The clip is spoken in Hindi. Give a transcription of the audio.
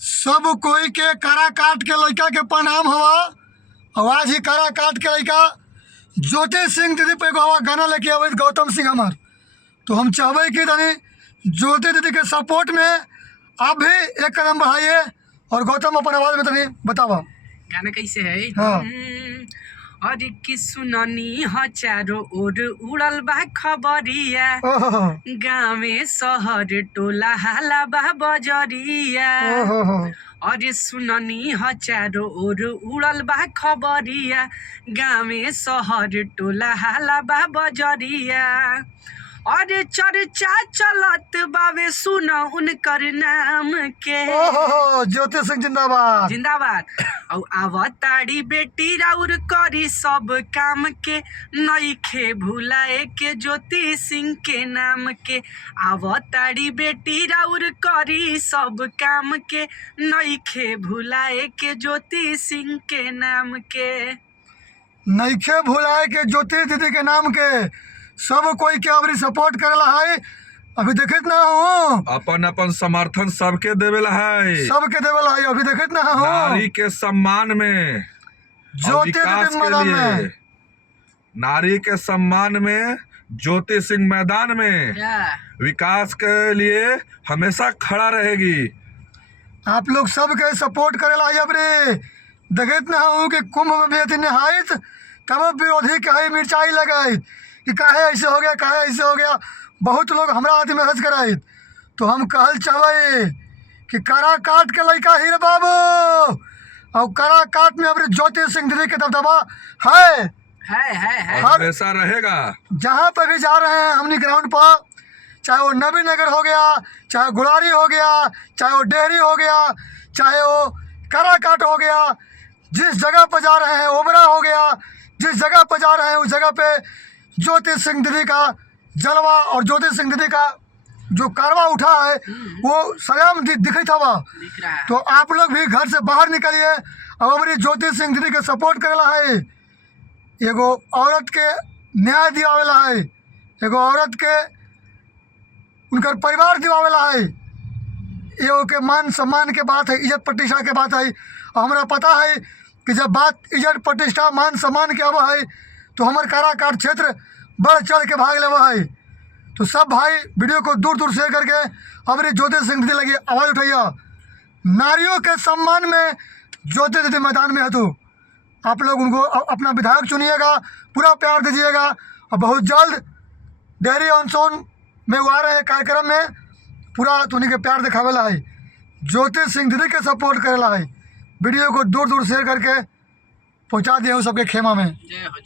सब कोई के करा काट के लड़का के प्रणाम हवा। आवाज ही करा काट के लड़का ज्योति सिंह दीदी पे एगो हवा गाना लेके आवे गौतम सिंह हमार। तो हम चाहबे कि तनी ज्योति दीदी के सपोर्ट में आप भी एक कदम बढ़ाइए और गौतम अपन आवाज में तनी बतावा गाना कैसे है। हाँ। अरे कि सुननी ह चारों ओर उड़ल बा खबरिया, ओहो गाँवे शहर टोला हाला बा बजरिया। ओहो अरे सुननी ह चारों ओर उड़ल बा खबरिया, गाँवे शहर टोला हाला बा बजरिया। अरे चर्चा चलत बावे सुन उनकर नाम के। ओहो ज्योति सिंह जिंदाबाद जिंदाबाद। औ आवताड़ी बेटी राउर करी सब काम के, नइखे भुलाए के ज्योति सिंह के नाम के। आवताड़ी बेटी राउर करी सब काम के, नइखे भुलाए के ज्योति सिंह के नाम के। नइखे भुलाए के ज्योति दीदी के नाम के सब कोई के अबरी सपोर्ट करेला है। अभी देखत ना हो अपन अपन समर्थन सबके देवेला है, सबके देवल है। अभी देखत ना हो नारी के सम्मान में और ज्योति विकास दीदी के मैदान लिए। में नारी के सम्मान में ज्योति सिंह मैदान में विकास के लिए हमेशा खड़ा रहेगी। आप लोग सबके सपोर्ट करेला है। अबरी देखत ना हो कि कुंभ में भी इतने हाइट तब विरोधी के है मिर्चाई लगाई कि काहे ऐसे हो गया, काहे ऐसे हो गया। बहुत लोग हमरा आदमी मैसेज कराई। तो हम कहल चाहे कि करा काट के लड़का हीर बाबू और करा काट में अबरी ज्योति सिंह दीदी के दबदबा है है। और हमेशा रहेगा। जहाँ पे भी जा रहे हैं हमनी ग्राउंड पर, चाहे वो नबी नगर हो गया, चाहे गुड़ारी हो गया, चाहे वो डेहरी हो गया, चाहे वो कराकाट हो गया, जिस जगह पर जा रहे हैं ओबरा हो गया, जिस जगह पर जा रहे हैं उस जगह पे ज्योति सिंह दीदी का जलवा और ज्योति सिंह दीदी का जो कारवा उठा है वो सरेआम दिखता हुआ। दिख रहा है। तो आप लोग भी घर से बाहर निकलिए और हमारी ज्योति सिंह दीदी के सपोर्ट करेला है। एगो औरत के न्याय दिवावेला है, एगो औरत के उनकर परिवार दिवावेला है। एगो के मान सम्मान के बात है, इज्जत प्रतिष्ठा के बात है। और हमरा पता है कि जब बात इज्जत प्रतिष्ठा मान सम्मान के आवा है तो हमार काराकाट क्षेत्र बढ़ चढ़ के भाग लेवा है। तो सब भाई वीडियो को दूर दूर शेयर करके हमारी ज्योति सिंह दीदी लगी आवाज़ उठाइए। नारियों के सम्मान में ज्योति दीदी मैदान में है। तो आप लोग उनको अपना विधायक चुनिएगा, पूरा प्यार दीजिएगा। और बहुत जल्द डेयरी ऑन सोन में वो आ रहे हैं कार्यक्रम में, पूरा तो उन्हीं के प्यार दिखावेला है। ज्योति सिंह दीदी के सपोर्ट करेला है। वीडियो को दूर दूर शेयर करके पहुंचा दिए सबके खेमा में। जय हो।